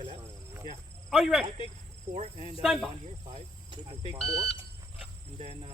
the left. Yeah. Are you I ready? take 4 and Stand by. 1 here, 5. I take 4. And then